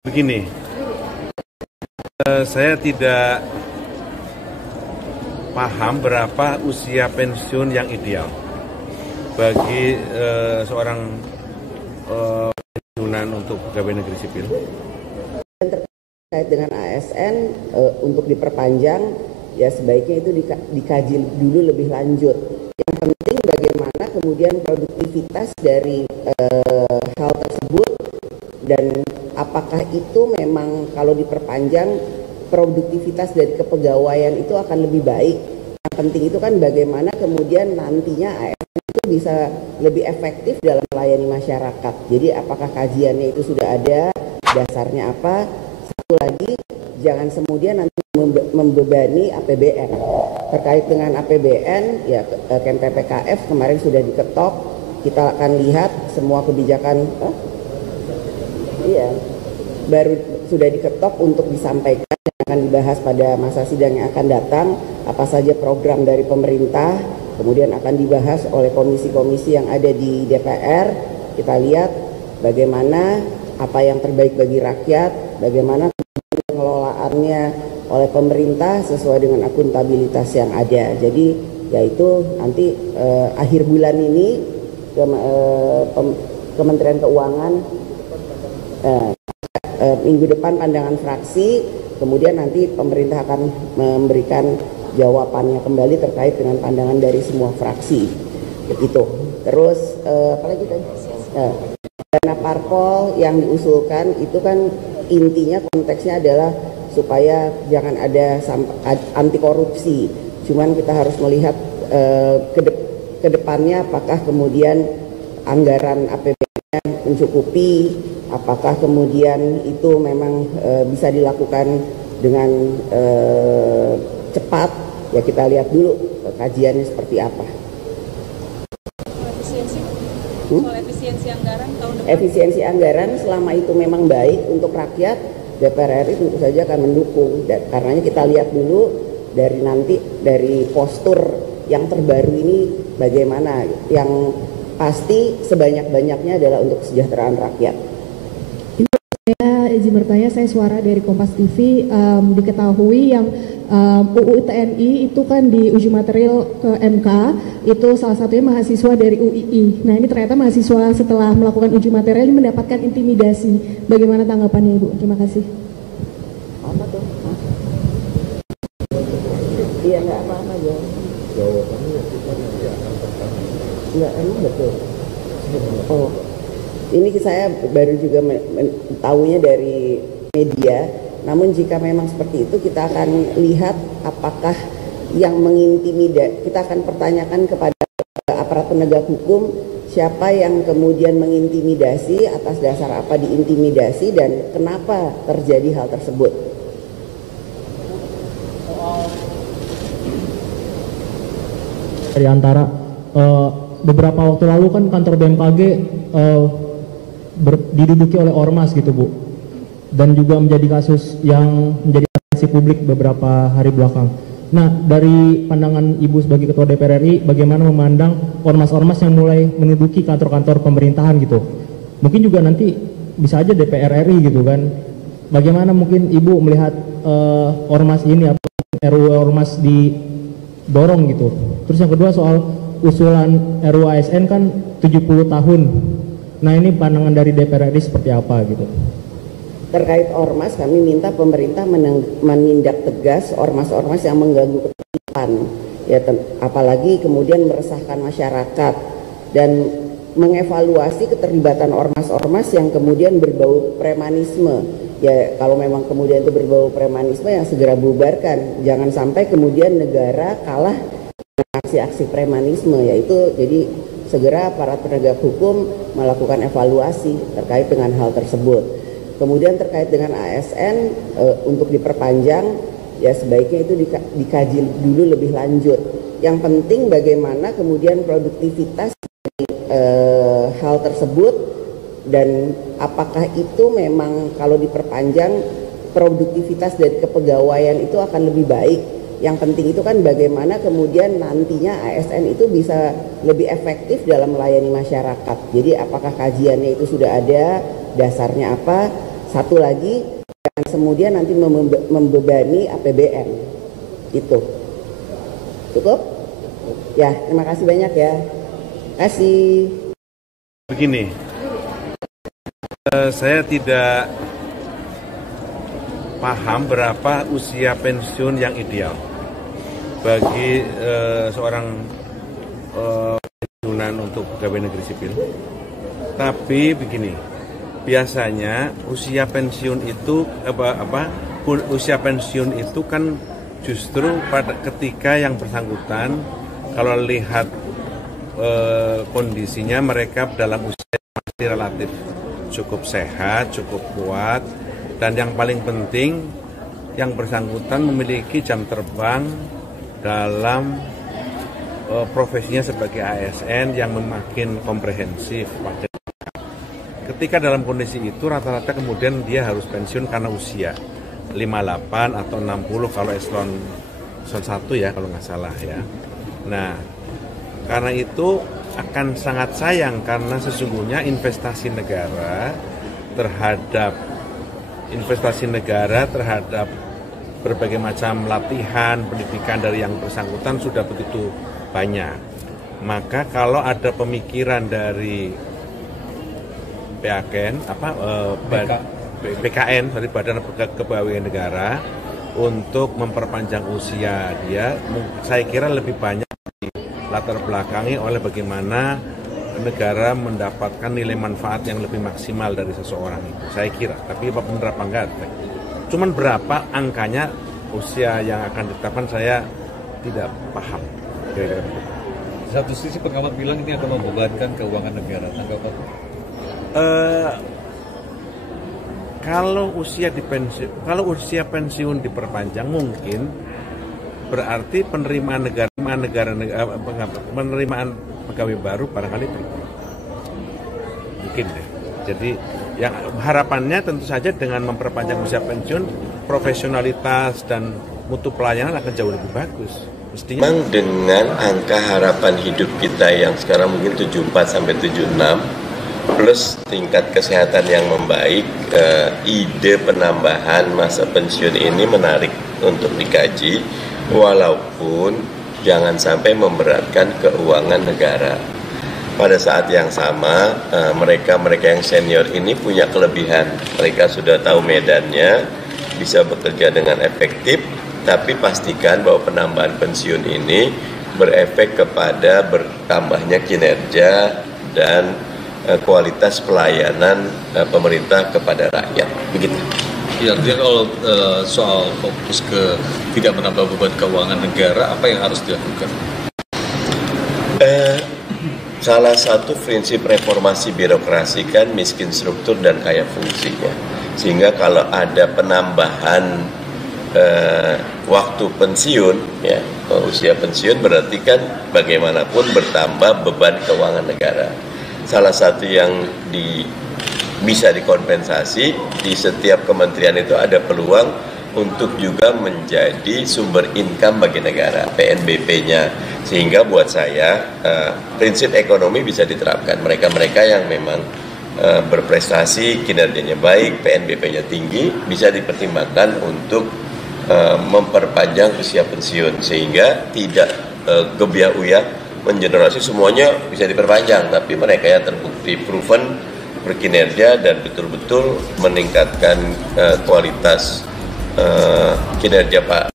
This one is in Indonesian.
Begini, saya tidak paham berapa usia pensiun yang ideal bagi seorang pensiunan untuk pegawai negeri sipil. Terkait dengan ASN untuk diperpanjang, ya sebaiknya itu dikaji dulu lebih lanjut. Yang penting bagaimana kemudian produktivitas dari hal tersebut dan apakah itu memang kalau diperpanjang produktivitas dari kepegawaian itu akan lebih baik. Yang penting itu kan bagaimana kemudian nantinya ASN itu bisa lebih efektif dalam melayani masyarakat. Jadi apakah kajiannya itu sudah ada, dasarnya apa? Satu lagi, jangan kemudian nanti membebani APBN. Terkait dengan APBN, ya KMPPKF kemarin sudah diketok. Kita akan lihat semua kebijakan, baru sudah diketok untuk disampaikan dan akan dibahas pada masa sidang yang akan datang. Apa saja program dari pemerintah, kemudian akan dibahas oleh komisi-komisi yang ada di DPR. Kita lihat bagaimana apa yang terbaik bagi rakyat, bagaimana pengelolaannya oleh pemerintah sesuai dengan akuntabilitas yang ada. Jadi yaitu nanti akhir bulan ini Kementerian Keuangan minggu depan pandangan fraksi, kemudian nanti pemerintah akan memberikan jawabannya kembali terkait dengan pandangan dari semua fraksi. Begitu. Terus apalagi tadi? Dana parpol yang diusulkan itu kan intinya konteksnya adalah supaya jangan ada anti korupsi. Cuman kita harus melihat ke depannya apakah kemudian anggaran APBN mencukupi, apakah kemudian itu memang bisa dilakukan dengan cepat. Ya kita lihat dulu kajiannya seperti apa. Soal efisiensi anggaran tahun depan. Efisiensi anggaran selama itu memang baik untuk rakyat, DPR RI tentu saja akan mendukung. Karenanya kita lihat dulu dari postur yang terbaru ini bagaimana. Yang pasti sebanyak-banyaknya adalah untuk kesejahteraan rakyat. Saya izin bertanya, saya Suara dari Kompas TV. Diketahui yang UU TNI itu kan di uji material ke MK, itu salah satunya mahasiswa dari UII. Nah ini ternyata mahasiswa setelah melakukan uji material ini mendapatkan intimidasi. Bagaimana tanggapannya Ibu? Terima kasih. Apa tuh? Iya nggak apa-apa ya. Jawabannya kita nanti akan bertanya. Nggak, emang betul. Oh. Ini saya baru juga tahunya dari media, namun jika memang seperti itu kita akan lihat apakah yang mengintimidasi, kita akan pertanyakan kepada aparat penegak hukum siapa yang kemudian mengintimidasi, atas dasar apa diintimidasi dan kenapa terjadi hal tersebut. Dari antara beberapa waktu lalu kan kantor BMKG diduduki oleh ormas gitu Bu, dan juga menjadi kasus yang menjadi atensi publik beberapa hari belakang. Nah dari pandangan Ibu sebagai Ketua DPR RI, bagaimana memandang ormas-ormas yang mulai menduduki kantor-kantor pemerintahan gitu? Mungkin juga nanti bisa aja DPR RI gitu kan. Bagaimana mungkin Ibu melihat ormas ini atau RUU ormas didorong gitu? Terus yang kedua soal usulan RUU ASN kan 70 tahun. Nah ini pandangan dari DPR RI seperti apa gitu? Terkait ormas, kami minta pemerintah menindak tegas ormas-ormas yang mengganggu ketertiban, ya, apalagi kemudian meresahkan masyarakat, dan mengevaluasi keterlibatan ormas-ormas yang kemudian berbau premanisme. Ya kalau memang kemudian itu berbau premanisme, yang segera bubarkan. Jangan sampai kemudian negara kalah dengan aksi-aksi premanisme, yaitu jadi segera para penegak hukum melakukan evaluasi terkait dengan hal tersebut. Kemudian terkait dengan ASN untuk diperpanjang, ya sebaiknya itu dikaji dulu lebih lanjut. Yang penting bagaimana kemudian produktivitas dari hal tersebut dan apakah itu memang kalau diperpanjang produktivitas dari kepegawaian itu akan lebih baik. Yang penting itu kan bagaimana kemudian nantinya ASN itu bisa lebih efektif dalam melayani masyarakat. Jadi apakah kajiannya itu sudah ada, dasarnya apa? Satu lagi, jangan kemudian nanti membebani APBN. Itu cukup ya. Terima kasih banyak ya. Kasih. Begini, saya tidak paham berapa usia pensiun yang ideal bagi seorang pensiunan untuk pegawai negeri sipil. Tapi begini, biasanya usia pensiun itu usia pensiun itu kan justru pada ketika yang bersangkutan kalau lihat kondisinya mereka dalam usia masih relatif cukup sehat, cukup kuat, dan yang paling penting yang bersangkutan memiliki jam terbang dalam profesinya sebagai ASN yang makin komprehensif. Ketika dalam kondisi itu rata-rata kemudian dia harus pensiun karena usia 58 atau 60 kalau eselon 1 ya kalau nggak salah ya. Nah, karena itu akan sangat sayang karena sesungguhnya investasi negara terhadap berbagai macam latihan, pendidikan dari yang bersangkutan sudah begitu banyak. Maka kalau ada pemikiran dari BKN, Badan Kepegawaian Negara, untuk memperpanjang usia dia, saya kira lebih banyak latar belakangi oleh bagaimana negara mendapatkan nilai manfaat yang lebih maksimal dari seseorang itu. Saya kira, tapi apa benar apa enggak? Cuman berapa angkanya usia yang akan ditetapkan saya tidak paham. Kira-kira. Satu sisi pengamat bilang ini akan membebankan keuangan negara. Tanggapan apa? Kalau usia pensiun diperpanjang mungkin berarti penerimaan pegawai baru barangkali berkurang. Mungkin deh. Jadi yang harapannya tentu saja dengan memperpanjang usia pensiun, profesionalitas dan mutu pelayanan akan jauh lebih bagus. Mestinya. Memang dengan angka harapan hidup kita yang sekarang mungkin 74 sampai 76 plus tingkat kesehatan yang membaik, ide penambahan masa pensiun ini menarik untuk dikaji, walaupun jangan sampai memberatkan keuangan negara. Pada saat yang sama, mereka yang senior ini punya kelebihan. Mereka sudah tahu medannya, bisa bekerja dengan efektif, tapi pastikan bahwa penambahan pensiun ini berefek kepada bertambahnya kinerja dan kualitas pelayanan pemerintah kepada rakyat. Begitu. Ya, artinya kalau soal fokus ke tidak menambah beban keuangan negara, apa yang harus dilakukan? Salah satu prinsip reformasi birokrasi kan miskin struktur dan kaya fungsinya. Sehingga kalau ada penambahan waktu pensiun, ya usia pensiun berarti kan bagaimanapun bertambah beban keuangan negara. Salah satu yang bisa dikompensasi di setiap kementerian itu ada peluang untuk juga menjadi sumber income bagi negara, PNBP-nya. Sehingga buat saya prinsip ekonomi bisa diterapkan. Mereka-mereka yang memang berprestasi, kinerjanya baik, PNBP-nya tinggi, bisa dipertimbangkan untuk memperpanjang usia pensiun. Sehingga tidak gebiah-uyah mengenerasi semuanya bisa diperpanjang, tapi mereka yang terbukti proven berkinerja dan betul-betul meningkatkan kualitas kinerja Pak